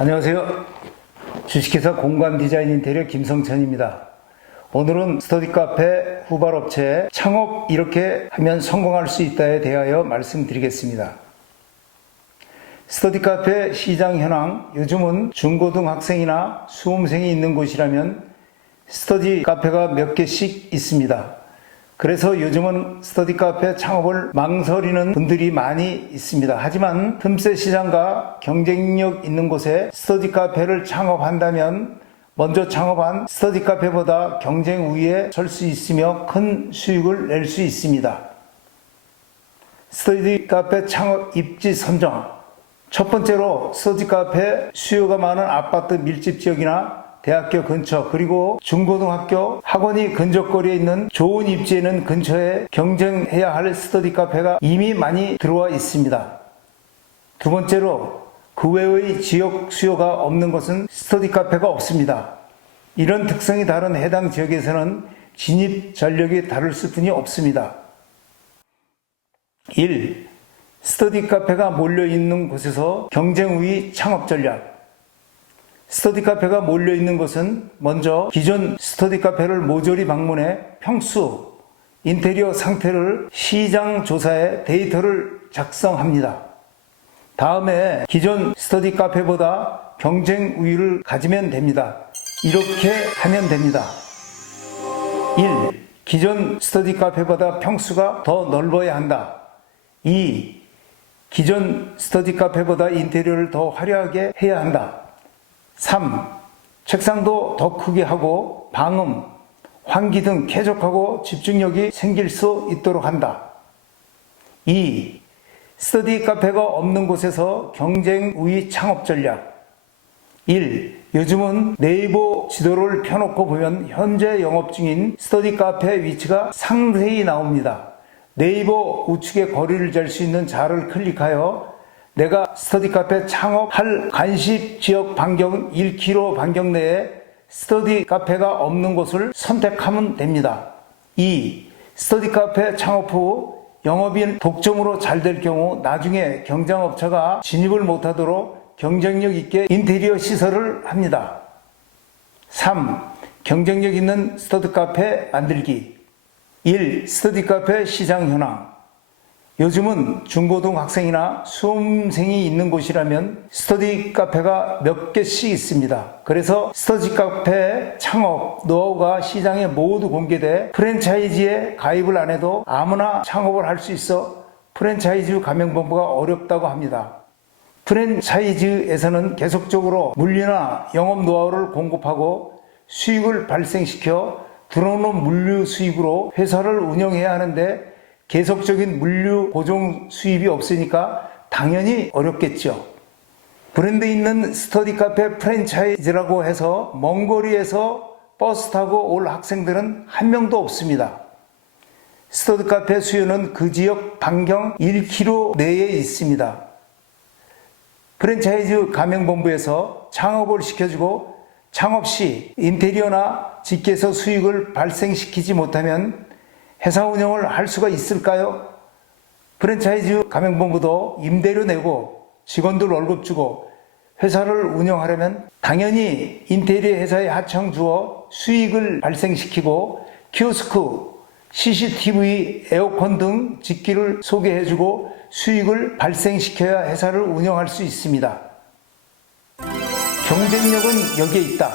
안녕하세요. 주식회사 공간디자인 인테리어 김성천입니다. 오늘은 스터디카페 후발업체 창업 이렇게 하면 성공할 수 있다에 대하여 말씀드리겠습니다. 스터디카페 시장 현황, 요즘은 중고등학생이나 수험생이 있는 곳이라면 스터디카페가 몇 개씩 있습니다. 그래서 요즘은 스터디카페 창업을 망설이는 분들이 많이 있습니다. 하지만 틈새 시장과 경쟁력 있는 곳에 스터디카페를 창업한다면 먼저 창업한 스터디카페보다 경쟁 우위에 설 수 있으며 큰 수익을 낼 수 있습니다. 스터디카페 창업 입지 선정. 첫 번째로 스터디카페 수요가 많은 아파트 밀집 지역이나 대학교 근처 그리고 중고등학교 학원이 근접거리에 있는 좋은 입지에는 근처에 경쟁해야 할 스터디카페가 이미 많이 들어와 있습니다. 두 번째로 그 외의 지역 수요가 없는 곳은 스터디카페가 없습니다. 이런 특성이 다른 해당 지역에서는 진입 전력이 다를 수뿐이 없습니다. 1. 스터디카페가 몰려있는 곳에서 경쟁 우위 창업 전략. 스터디카페가 몰려있는 곳은 먼저 기존 스터디카페를 모조리 방문해 평수, 인테리어 상태를 시장 조사해 데이터를 작성합니다. 다음에 기존 스터디카페보다 경쟁 우위를 가지면 됩니다. 이렇게 하면 됩니다. 1. 기존 스터디카페보다 평수가 더 넓어야 한다. 2. 기존 스터디카페보다 인테리어를 더 화려하게 해야 한다. 3. 책상도 더 크게 하고 방음, 환기 등 쾌적하고 집중력이 생길 수 있도록 한다. 2. 스터디 카페가 없는 곳에서 경쟁 우위 창업 전략. 1. 요즘은 네이버 지도를 펴놓고 보면 현재 영업 중인 스터디 카페 위치가 상세히 나옵니다. 네이버 우측에 거리를 잴 수 있는 자를 클릭하여 내가 스터디 카페 창업할 관심 지역 반경 1km 반경 내에 스터디 카페가 없는 곳을 선택하면 됩니다. 2. 스터디 카페 창업 후 영업인 독점으로 잘 될 경우 나중에 경쟁업체가 진입을 못하도록 경쟁력 있게 인테리어 시설을 합니다. 3. 경쟁력 있는 스터디 카페 만들기. 1. 스터디 카페 시장 현황. 요즘은 중고등학생이나 수험생이 있는 곳이라면 스터디 카페가 몇 개씩 있습니다. 그래서 스터디 카페 창업 노하우가 시장에 모두 공개돼 프랜차이즈에 가입을 안 해도 아무나 창업을 할 수 있어 프랜차이즈 가맹본부가 어렵다고 합니다. 프랜차이즈에서는 계속적으로 물류나 영업 노하우를 공급하고 수익을 발생시켜 들어오는 물류 수익으로 회사를 운영해야 하는데 계속적인 물류 보존 수입이 없으니까 당연히 어렵겠죠. 브랜드 있는 스터디 카페 프랜차이즈라고 해서 먼 거리에서 버스 타고 올 학생들은 한 명도 없습니다. 스터디 카페 수요는 그 지역 반경 1km 내에 있습니다. 프랜차이즈 가맹본부에서 창업을 시켜주고 창업 시 인테리어나 집계에서 수익을 발생시키지 못하면 회사 운영을 할 수가 있을까요? 프랜차이즈 가맹본부도 임대료 내고 직원들 월급 주고 회사를 운영하려면 당연히 인테리어 회사에 하청 주어 수익을 발생시키고 키오스크, CCTV, 에어컨 등 집기를 소개해주고 수익을 발생시켜야 회사를 운영할 수 있습니다. 경쟁력은 여기에 있다.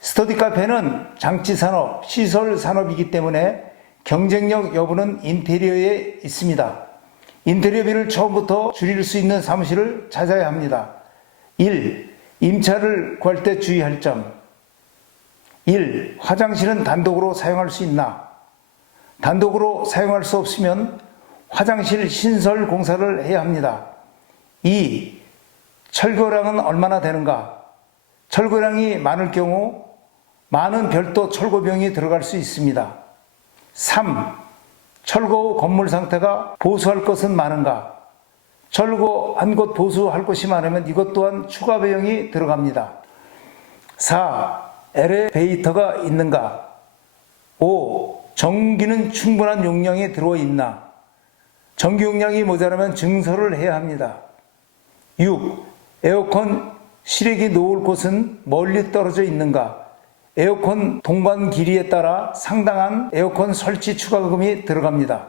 스터디 카페는 장치산업, 시설산업이기 때문에 경쟁력 여부는 인테리어에 있습니다. 인테리어비를 처음부터 줄일 수 있는 사무실을 찾아야 합니다. 1. 임차를 구할 때 주의할 점. 1. 화장실은 단독으로 사용할 수 있나? 단독으로 사용할 수 없으면 화장실 신설 공사를 해야 합니다. 2. 철거량은 얼마나 되는가? 철거량이 많을 경우 많은 별도 철거비용이 들어갈 수 있습니다. 3. 철거 후 건물 상태가 보수할 것은 많은가? 철거한 곳 보수할 곳이 많으면 이것 또한 추가 비용이 들어갑니다. 4. 엘리베이터가 있는가? 5. 전기는 충분한 용량이 들어와 있나? 전기 용량이 모자라면 증설을 해야 합니다. 6. 에어컨 실외기 놓을 곳은 멀리 떨어져 있는가? 에어컨 동관 길이에 따라 상당한 에어컨 설치 추가금이 들어갑니다.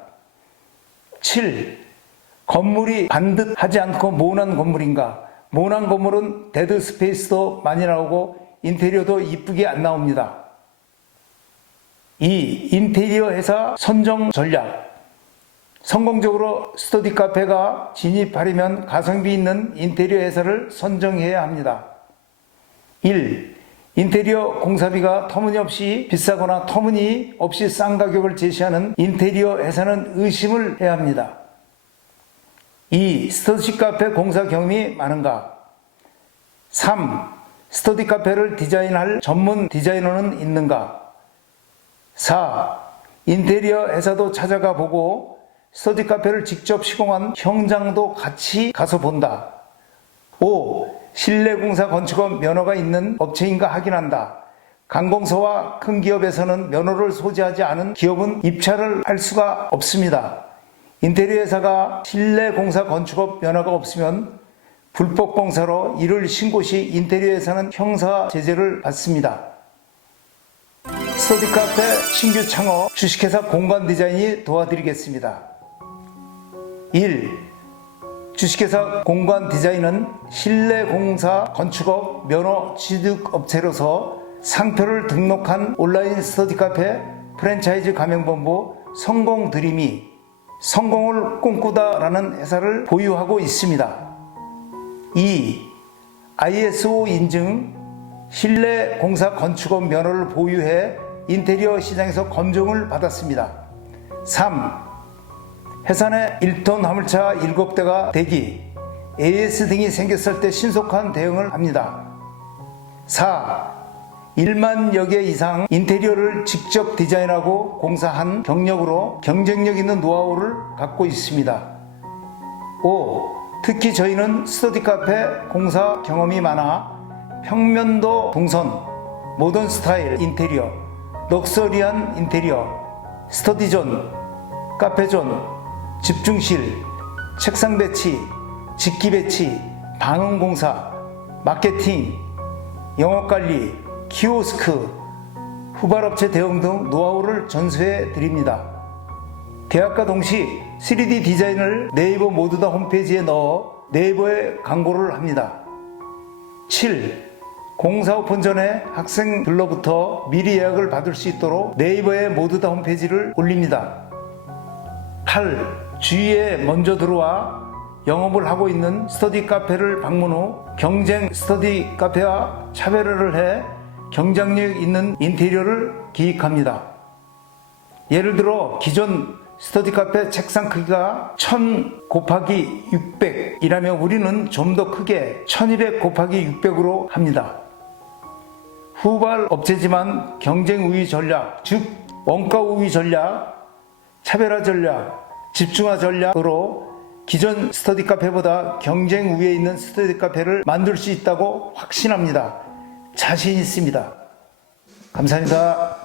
7. 건물이 반듯하지 않고 모난 건물인가? 모난 건물은 데드 스페이스도 많이 나오고 인테리어도 이쁘게 안 나옵니다. 2. 인테리어 회사 선정 전략. 성공적으로 스터디 카페가 진입하려면 가성비 있는 인테리어 회사를 선정해야 합니다. 1. 인테리어 공사비가 터무니없이 비싸거나 터무니없이 싼 가격을 제시하는 인테리어 회사는 의심을 해야 합니다. 2. 스터디 카페 공사 경험이 많은가? 3. 스터디 카페를 디자인할 전문 디자이너는 있는가? 4. 인테리어 회사도 찾아가 보고 스터디 카페를 직접 시공한 현장도 같이 가서 본다. 5. 실내 공사 건축업 면허가 있는 업체인가 확인한다. 관공서와 큰 기업에서는 면허를 소지하지 않은 기업은 입찰을 할 수가 없습니다. 인테리어 회사가 실내 공사 건축업 면허가 없으면 불법 공사로 이를 신고 시 인테리어 회사는 형사 제재를 받습니다. 스터디 카페 신규 창업 주식회사 공간 디자인이 도와드리겠습니다. 1. 주식회사 공간 디자인은 실내 공사 건축업 면허 취득업체로서 상표를 등록한 온라인 스터디 카페 프랜차이즈 가맹본부 성공드림이 성공을 꿈꾸다라는 회사를 보유하고 있습니다. 2. ISO 인증 실내 공사 건축업 면허를 보유해 인테리어 시장에서 검증을 받았습니다. 3. 회사 내 1톤 화물차 7대가 대기, AS 등이 생겼을 때 신속한 대응을 합니다. 4. 1만여 개 이상 인테리어를 직접 디자인하고 공사한 경력으로 경쟁력 있는 노하우를 갖고 있습니다. 5. 특히 저희는 스터디 카페 공사 경험이 많아 평면도 동선, 모던 스타일 인테리어, 럭셔리한 인테리어, 스터디존, 카페존, 집중실, 책상 배치, 직기 배치, 방음 공사, 마케팅, 영업관리, 키오스크, 후발업체 대응 등 노하우를 전수해 드립니다. 계약과 동시 3D 디자인을 네이버 모두다 홈페이지에 넣어 네이버에 광고를 합니다. 7. 공사 오픈 전에 학생들로부터 미리 예약을 받을 수 있도록 네이버에 모두다 홈페이지를 올립니다. 8. 주위에 먼저 들어와 영업을 하고 있는 스터디 카페를 방문 후 경쟁 스터디 카페와 차별화를 해 경쟁력 있는 인테리어를 기획합니다. 예를 들어 기존 스터디 카페 책상 크기가 1000 곱하기 600이라면 우리는 좀 더 크게 1200 곱하기 600으로 합니다. 후발 업체지만 경쟁 우위 전략, 즉 원가 우위 전략, 차별화 전략, 집중화 전략으로 기존 스터디 카페보다 경쟁 우위에 있는 스터디 카페를 만들 수 있다고 확신합니다. 자신 있습니다. 감사합니다.